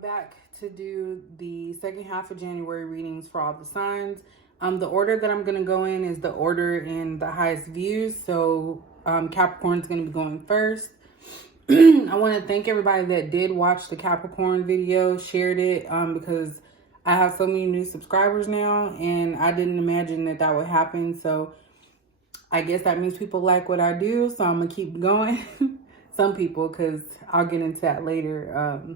back to do the second half of January readings for all the signs. The order that I'm going to go in is the order in the highest views. So Capricorn's going to be going first. I want to thank everybody that did watch the Capricorn video, shared it, because I have so many new subscribers now, and I didn't imagine that that would happen. So I guess that means people like what I do, so I'm going to keep going. Some people, because I'll get into that later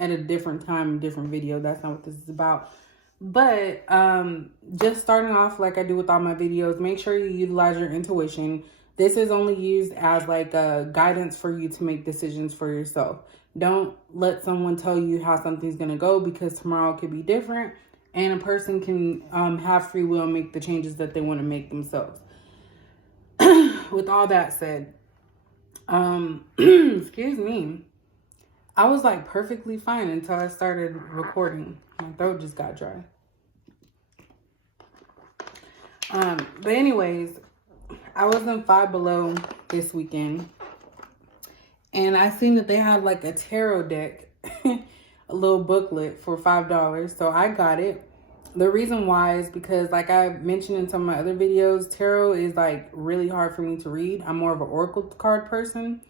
at a different time, different video. That's not what this is about. But just starting off like I do with all my videos, make sure you utilize your intuition. This is only used as like a guidance for you to make decisions for yourself. Don't let someone tell you how something's going to go, because tomorrow could be different, and a person can have free will and make the changes that they want to make themselves. With all that said, excuse me, I was like perfectly fine until I started recording. My throat just got dry. But anyways, I was in Five Below this weekend, and I seen that they had like a tarot deck, a little booklet for $5. So I got it. The reason why is because, like I mentioned in some of my other videos, tarot is like really hard for me to read. I'm more of an oracle card person.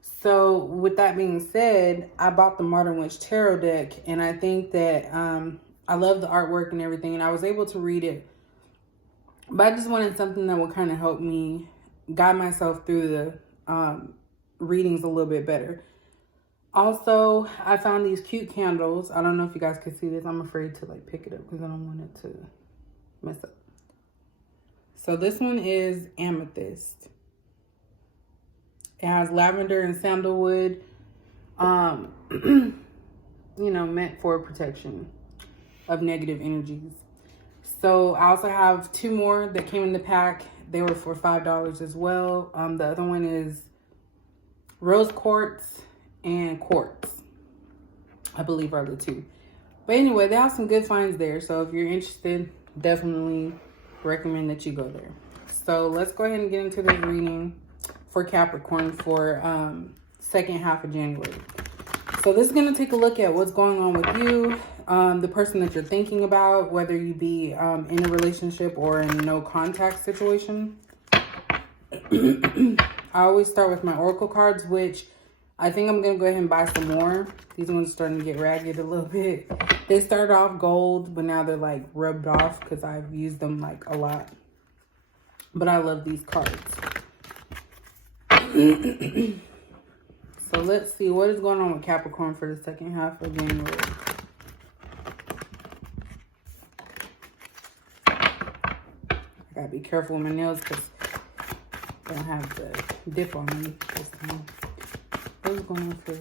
So with that being said, I bought the Modern Witch Tarot deck, and I think that I love the artwork and everything, and I was able to read it. But I just wanted something that would kind of help me guide myself through the readings a little bit better. Also, I found these cute candles. I don't know if you guys can see this. I'm afraid to like pick it up because I don't want it to mess up. So this one is amethyst. It has lavender and sandalwood, you know, meant for protection of negative energies. So I also have two more that came in the pack. They were for $5 as well. The other one is rose quartz and quartz, I believe, are the two. But anyway, they have some good finds there. So if you're interested, definitely recommend that you go there. So let's go ahead and get into this reading for Capricorn for second half of January. So this is going to take a look at what's going on with you, the person that you're thinking about, whether you be in a relationship or in a no contact situation. I always start with my oracle cards, which I think I'm going to go ahead and buy some more. These ones are starting to get ragged a little bit. They started off gold, but now they're like rubbed off because I've used them like a lot. But I love these cards. So let's see what is going on with Capricorn for the second half of January. I gotta be careful with my nails because I don't have the dip on me this time. What's going on for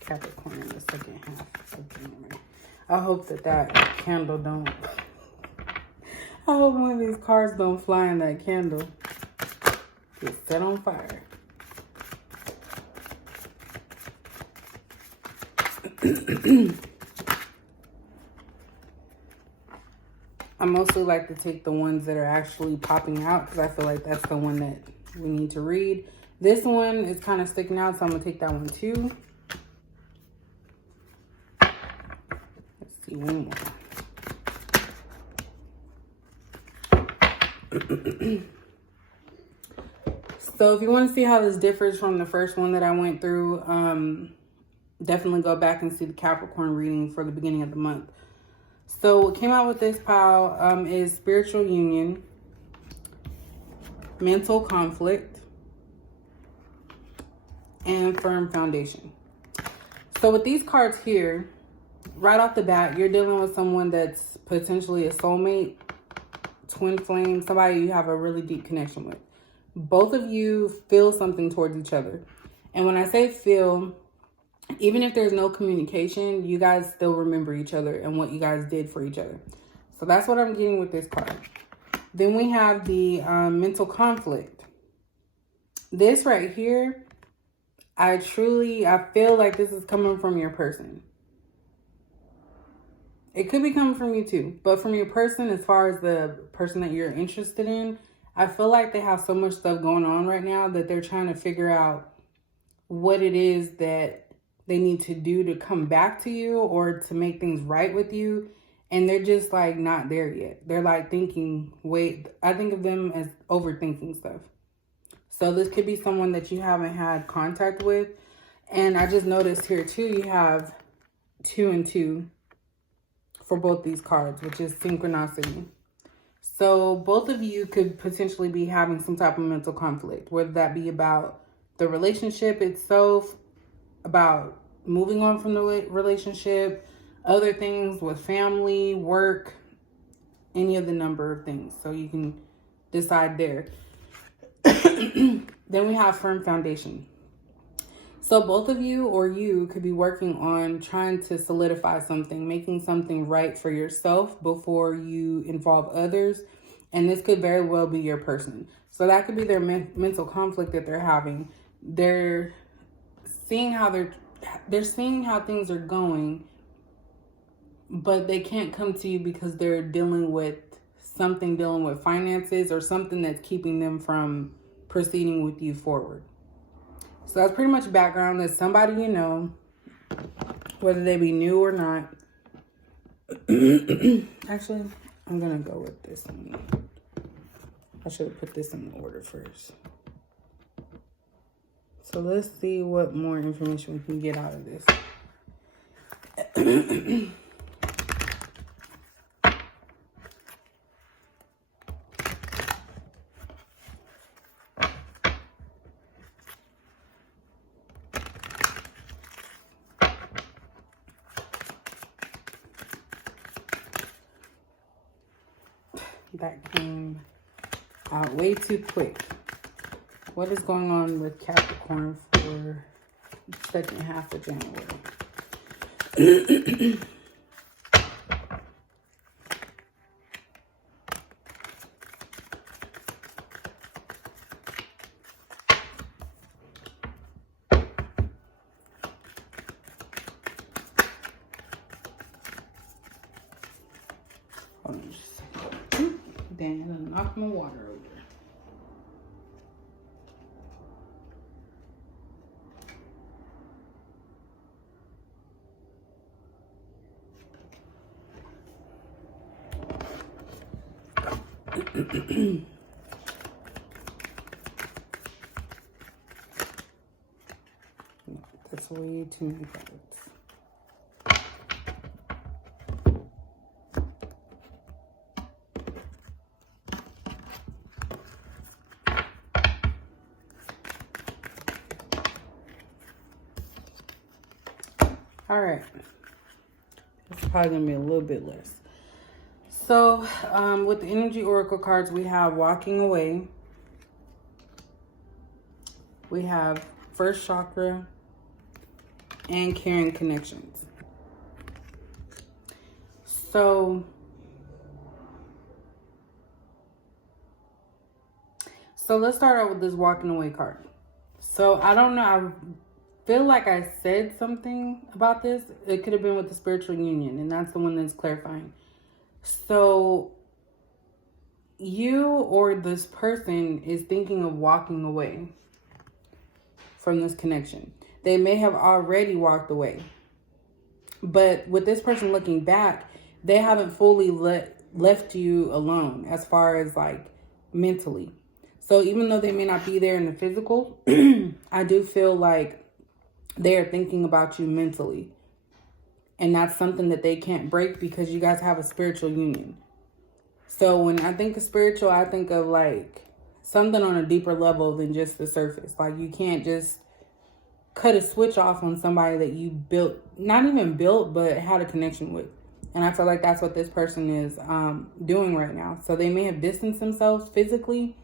Capricorn in the second half of January? I hope that candle don't. I hope one of these cards don't fly in that candle. Get set on fire. I mostly like to take the ones that are actually popping out because I feel like that's the one that we need to read. This one is kind of sticking out, so I'm going to take that one too. Let's see, one more. So if you want to see how this differs from the first one that I went through, definitely go back and see the Capricorn reading for the beginning of the month. So what came out with this pile is spiritual union, mental conflict, and firm foundation. So with these cards here, right off the bat, you're dealing with someone that's potentially a soulmate, twin flame, somebody you have a really deep connection with. Both of you feel something towards each other. And when I say feel, even if there's no communication, you guys still remember each other and what you guys did for each other. So that's what I'm getting with this card. Then we have the mental conflict. This right here, I feel like this is coming from your person. It could be coming from you too, but from your person, as far as the person that you're interested in, I feel like they have so much stuff going on right now that they're trying to figure out what it is that they need to do to come back to you or to make things right with you. And they're just like not there yet. They're like thinking, wait, I think of them as overthinking stuff. So this could be someone that you haven't had contact with. And I just noticed here too, you have 2 and 2 for both these cards, which is synchronicity. So both of you could potentially be having some type of mental conflict, whether that be about the relationship itself, about moving on from the relationship, other things with family, work, any of the number of things. So you can decide there. Then we have firm foundation. So both of you or you could be working on trying to solidify something, making something right for yourself before you involve others. And this could very well be your person. So that could be their mental conflict that they're having. They're seeing how things are going, but they can't come to you because they're dealing with finances or something that's keeping them from proceeding with you forward. So that's pretty much background. That's somebody you know, whether they be new or not. Actually, I'm going to go with this one. I should have put this in the order first. So let's see what more information we can get out of this. That came out way too quick. What is going on with Capricorn for the second half of January? Hold on just a second. Dang, I knocked my water over. That's way too many cards. All right. It's probably going to be a little bit less. So, with the energy oracle cards, we have walking away. We have first chakra and caring connections. So let's start out with this walking away card. So I don't know. I feel like I said something about this. It could have been with the spiritual union, and that's the one that's clarifying. So you or this person is thinking of walking away from this connection. They may have already walked away. But with this person looking back, they haven't fully left you alone as far as like mentally. So even though they may not be there in the physical, I do feel like they are thinking about you mentally. And that's something that they can't break because you guys have a spiritual union. So when I think of spiritual, I think of like something on a deeper level than just the surface. Like you can't just cut a switch off on somebody that you built, not even built, but had a connection with. And I feel like that's what this person is doing right now. So they may have distanced themselves physically,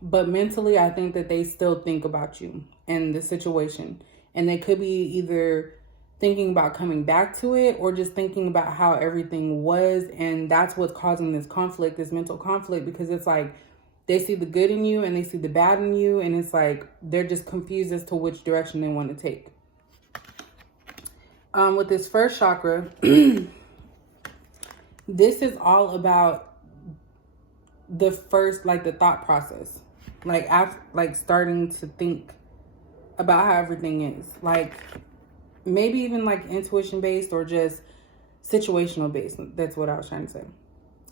but mentally, I think that they still think about you and the situation. And they could be either thinking about coming back to it or just thinking about how everything was. And that's what's causing this conflict, this mental conflict, because it's like they see the good in you and they see the bad in you. And it's like they're just confused as to which direction they want to take. With this first chakra, this is all about the first, like the thought process, like after, like starting to think about how everything is. Like maybe even like intuition based or just situational based. That's what I was trying to say.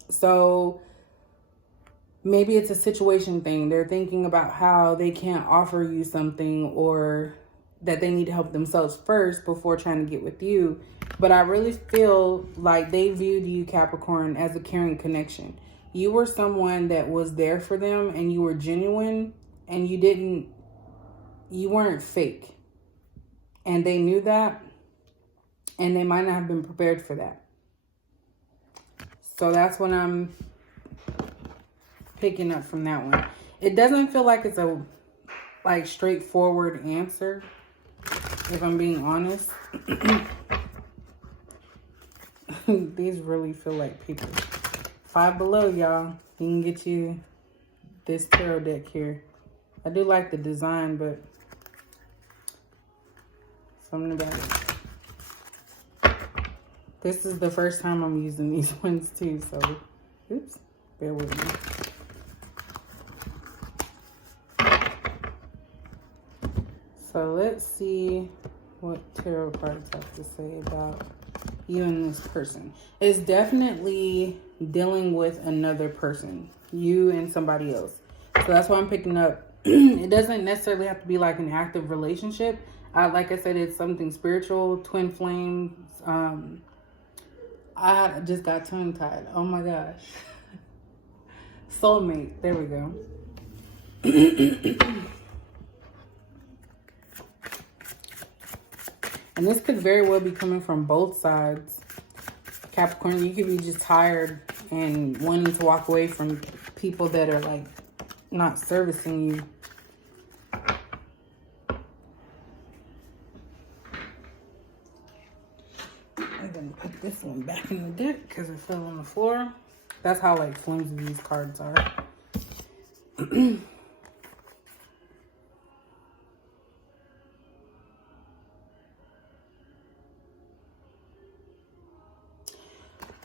So maybe it's a situation thing. They're thinking about how they can't offer you something, or that they need to help themselves first before trying to get with you. But I really feel like they viewed you, Capricorn, as a caring connection. You were someone that was there for them, and you were genuine, and you weren't fake. And they knew that, and they might not have been prepared for that. So that's what I'm picking up from that one. It doesn't feel like it's a straightforward answer, if I'm being honest. These really feel like people. 5 below, y'all. You can get you this tarot deck here. I do like the design, but something about it. This is the first time I'm using these ones too, so oops, bear with me. So let's see what tarot cards have to say about you and this person. It's definitely dealing with another person, you and somebody else. So that's why I'm picking up. It doesn't necessarily have to be like an active relationship. Like I said, it's something spiritual, twin flames. I just got tongue tied. Oh my gosh. Soulmate. There we go. And this could very well be coming from both sides. Capricorn, you could be just tired and wanting to walk away from people that are like not servicing you. I'm gonna put this one back in the deck because it fell on the floor. That's how like flimsy these cards are.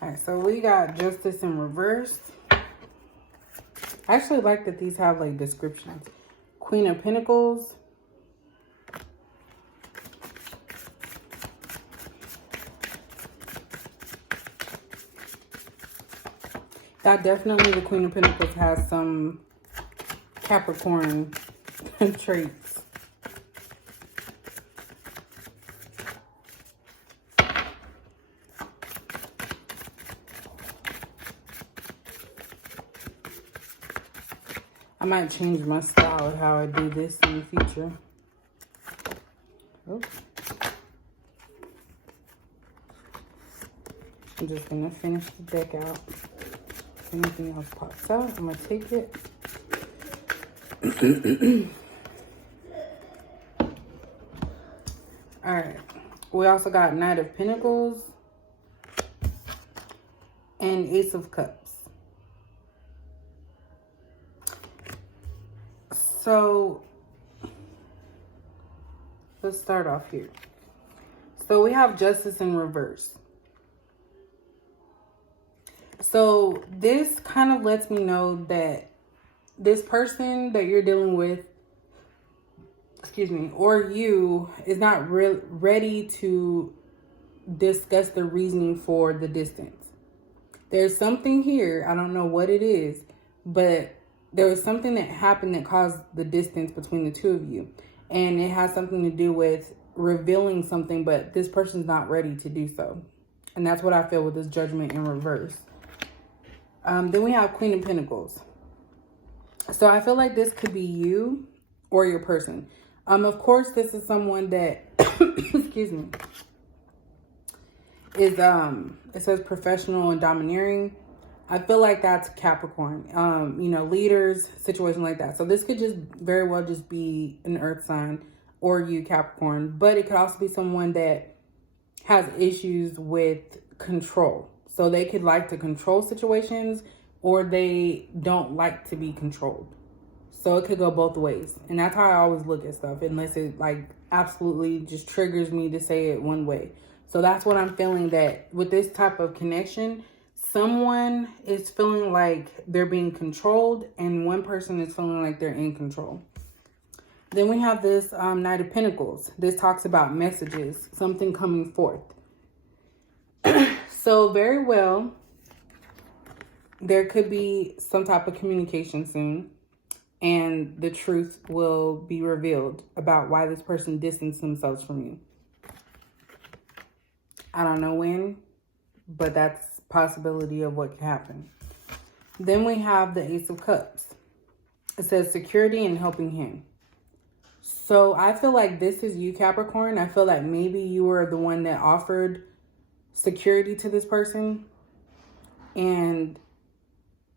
Alright, so we got Justice in reverse. I actually like that these have like descriptions. Queen of Pentacles. That definitely, the Queen of Pentacles has some Capricorn traits. I might change my style of how I do this in the future. Oops. I'm just going to finish the deck out. If anything else pops out, I'm going to take it. Alright. We also got Knight of Pentacles and Ace of Cups. So, let's start off here. So, we have Justice in reverse. So, this kind of lets me know that this person that you're dealing with, or you, is not ready to discuss the reasoning for the distance. There's something here, I don't know what it is, but there was something that happened that caused the distance between the two of you. And it has something to do with revealing something, but this person's not ready to do so. And that's what I feel with this Judgment in reverse. Then we have Queen of Pentacles. So I feel like this could be you or your person. Of course, this is someone that, excuse me, is, it says professional and domineering. I feel like that's Capricorn, leaders, situation like that. So this could just very well just be an earth sign or you, Capricorn. But it could also be someone that has issues with control. So they could like to control situations, or they don't like to be controlled. So it could go both ways. And that's how I always look at stuff, unless it like absolutely just triggers me to say it one way. So that's what I'm feeling, that with this type of connection, someone is feeling like they're being controlled and one person is feeling like they're in control. Then we have this Knight of Pentacles. This talks about messages, something coming forth. So very well, there could be some type of communication soon, and the truth will be revealed about why this person distanced themselves from you. I don't know when, but that's a possibility of what could happen. Then we have the Ace of Cups. It says security and helping hand. So I feel like this is you, Capricorn. I feel like maybe you were the one that offered security to this person, and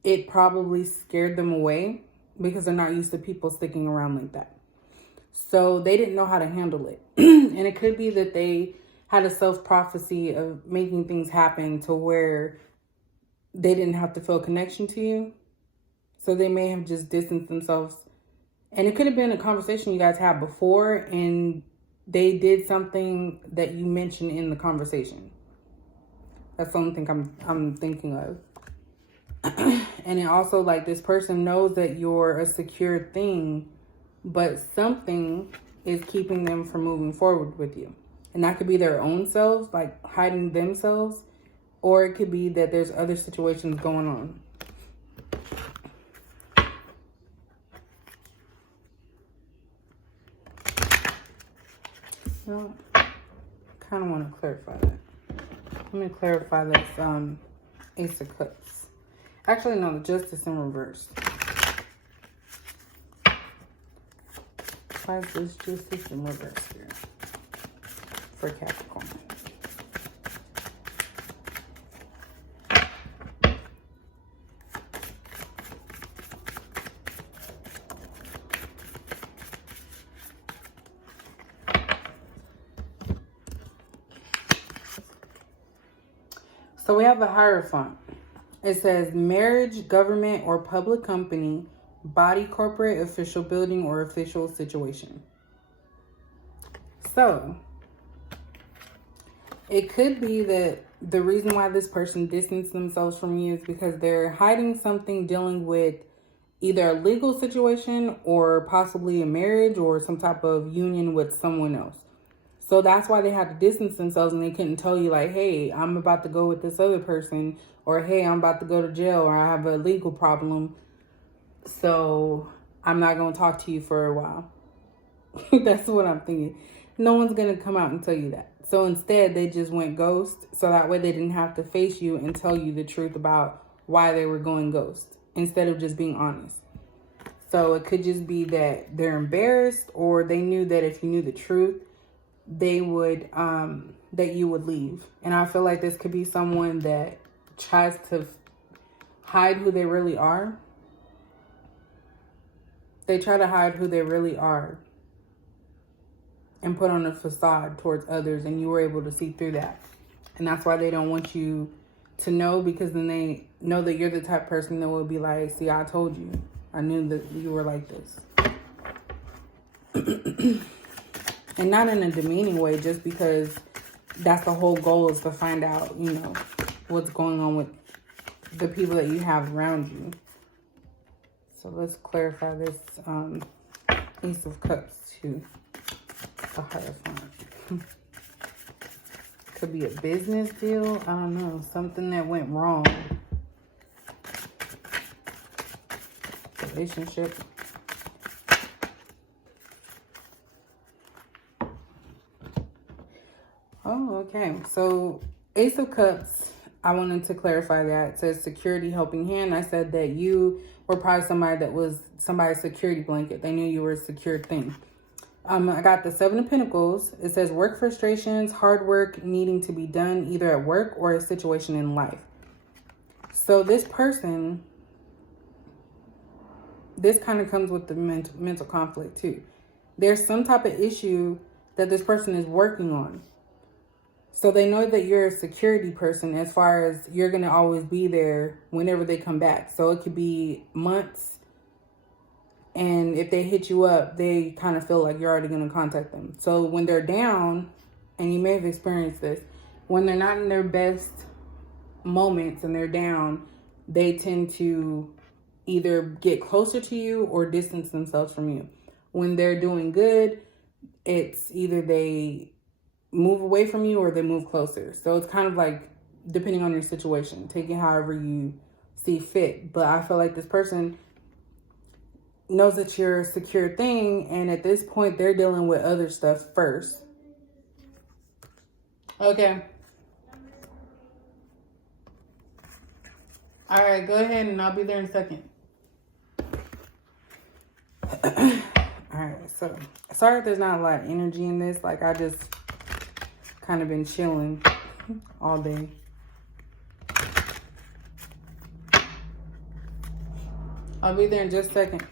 it probably scared them away because they're not used to people sticking around like that. So they didn't know how to handle it. And it could be that they had a self-prophecy of making things happen to where they didn't have to feel connection to you. So they may have just distanced themselves. And it could have been a conversation you guys had before, and they did something that you mentioned in the conversation. That's the only thing I'm thinking of. And it also, like, this person knows that you're a secure thing, but something is keeping them from moving forward with you. And that could be their own selves, like hiding themselves, or it could be that there's other situations going on. So, kind of want to clarify that. Let me clarify this Ace of Cups. Actually, no, the Justice in reverse. Why is this Justice in reverse here for Capricorn? So we have the Hierophant. It says marriage, government, or public company, body, corporate, official building, or official situation. So it could be that the reason why this person distanced themselves from you is because they're hiding something dealing with either a legal situation or possibly a marriage or some type of union with someone else. So that's why they had to distance themselves, and they couldn't tell you, like, hey, I'm about to go with this other person, or hey, I'm about to go to jail, or I have a legal problem, so I'm not going to talk to you for a while. That's what I'm thinking. No one's going to come out and tell you that. So instead, they just went ghost, so that way they didn't have to face you and tell you the truth about why they were going ghost, instead of just being honest. So it could just be that they're embarrassed, or they knew that if you knew the truth, they would, that you would leave. And I feel like this could be someone that tries to hide who they really are. They try to hide who they really are and put on a facade towards others, and you were able to see through that. And that's why they don't want you to know, because then they know that you're the type of person that will be like, see, I told you. I knew that you were like this. And not in a demeaning way, just because that's the whole goal, is to find out, you know, what's going on with the people that you have around you. So let's clarify this Ace of Cups to the Hierophant. Could be a business deal. I don't know. Something that went wrong. Relationship. Oh, okay. So Ace of Cups, I wanted to clarify that. It says security, helping hand. I said that you were probably somebody that was somebody's security blanket. They knew you were a secure thing. I got the Seven of Pentacles. It says work frustrations, hard work needing to be done either at work or a situation in life. So this person, this kind of comes with the mental conflict too. There's some type of issue that this person is working on. So they know that you're a security person, as far as you're going to always be there whenever they come back. So it could be months. And if they hit you up, they kind of feel like you're already going to contact them. So when they're down, and you may have experienced this, when they're not in their best moments and they're down, they tend to either get closer to you or distance themselves from you. when they're doing good, it's either they move away from you or they move closer. So it's kind of like depending on your situation, take it however you see fit. But I feel like this person knows that you're a secure thing, and at this point they're dealing with other stuff first. Okay. All right, go ahead and I'll be there in a second. All right, so sorry if there's not a lot of energy in this. Like, I just kind of been chilling all day. I'll be there in just a second.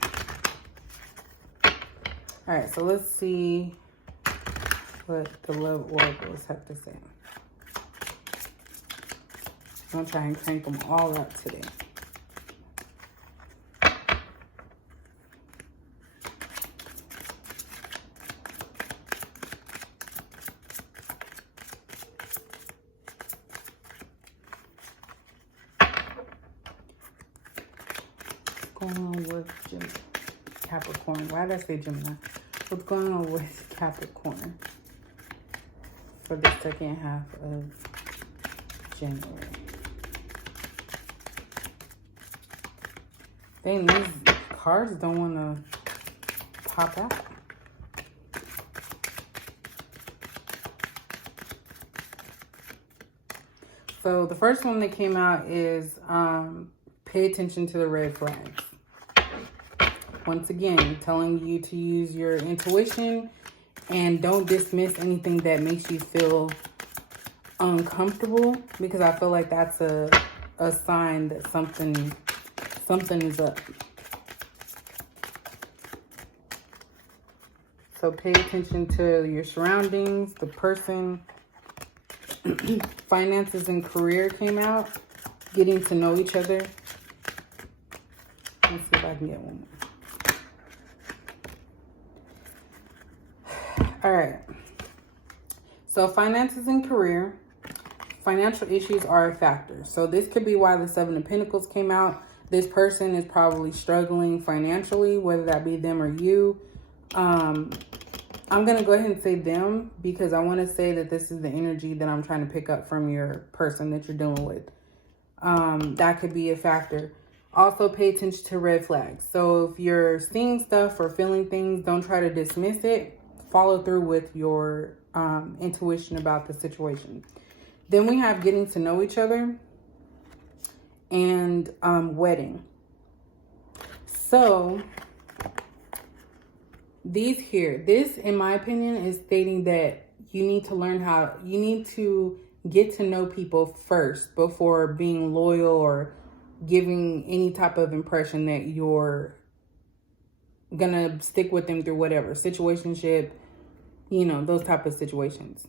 All right, so let's see what the love oracles have to say. I'm gonna try and crank them all up today. What's going on with Capricorn? Why did I say Gemini? What's going on with Capricorn for the second half of January? Dang, these cards don't want to pop out. So the first one that came out is pay attention to the red flags. Once again, telling you to use your intuition and don't dismiss anything that makes you feel uncomfortable, because I feel like that's a sign that something is up. So pay attention to your surroundings, the person. Finances and career came out. Getting to know each other. Let's see if I can get one more. All right. So finances and career. Financial issues are a factor. So this could be why the Seven of Pentacles came out. This person is probably struggling financially, whether that be them or you. I'm going to go ahead and say them because I want to say that this is the energy that I'm trying to pick up from your person that you're dealing with. That could be a factor. Also, pay attention to red flags. So if you're seeing stuff or feeling things, don't try to dismiss it. Follow through with your intuition about the situation. Then we have getting to know each other and wedding. So this in my opinion is stating that you need to get to know people first before being loyal or giving any type of impression that you're gonna stick with them through whatever situationship, those type of situations.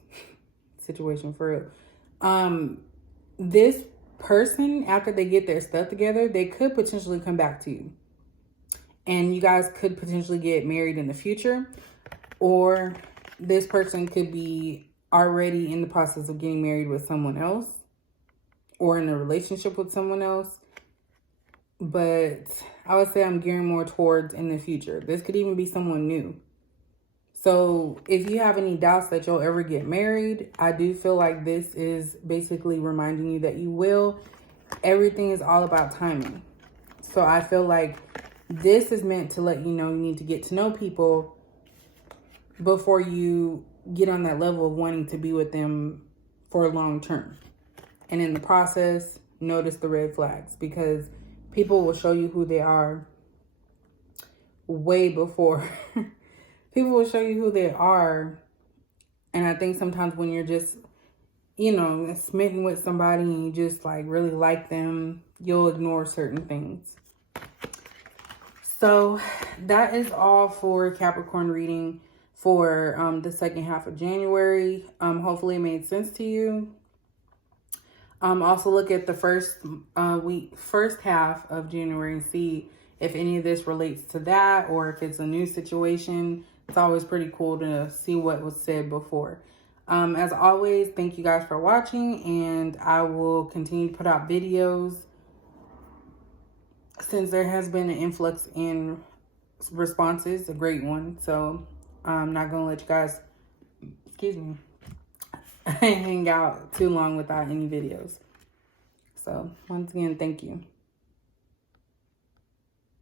Situation for real. This person, after they get their stuff together, they could potentially come back to you. And you guys could potentially get married in the future. Or this person could be already in the process of getting married with someone else. Or in a relationship with someone else. But I would say I'm gearing more towards in the future. This could even be someone new. So if you have any doubts that you'll ever get married, I do feel like this is basically reminding you that you will. Everything is all about timing. So I feel like this is meant to let you know you need to get to know people before you get on that level of wanting to be with them for a long term. And in the process, notice the red flags, because people will show you who they are way before. People will show you who they are. And I think sometimes when you're just, smitten with somebody and you just really like them, you'll ignore certain things. So that is all for Capricorn reading for the second half of January. Hopefully it made sense to you. Also look at the first half of January and see if any of this relates to that or if it's a new situation. It's always pretty cool to see what was said before. As always, thank you guys for watching, and I will continue to put out videos since there has been an influx in response is a great one. So I'm not going to let you guys, excuse me, hang out too long without any videos. So once again, thank you.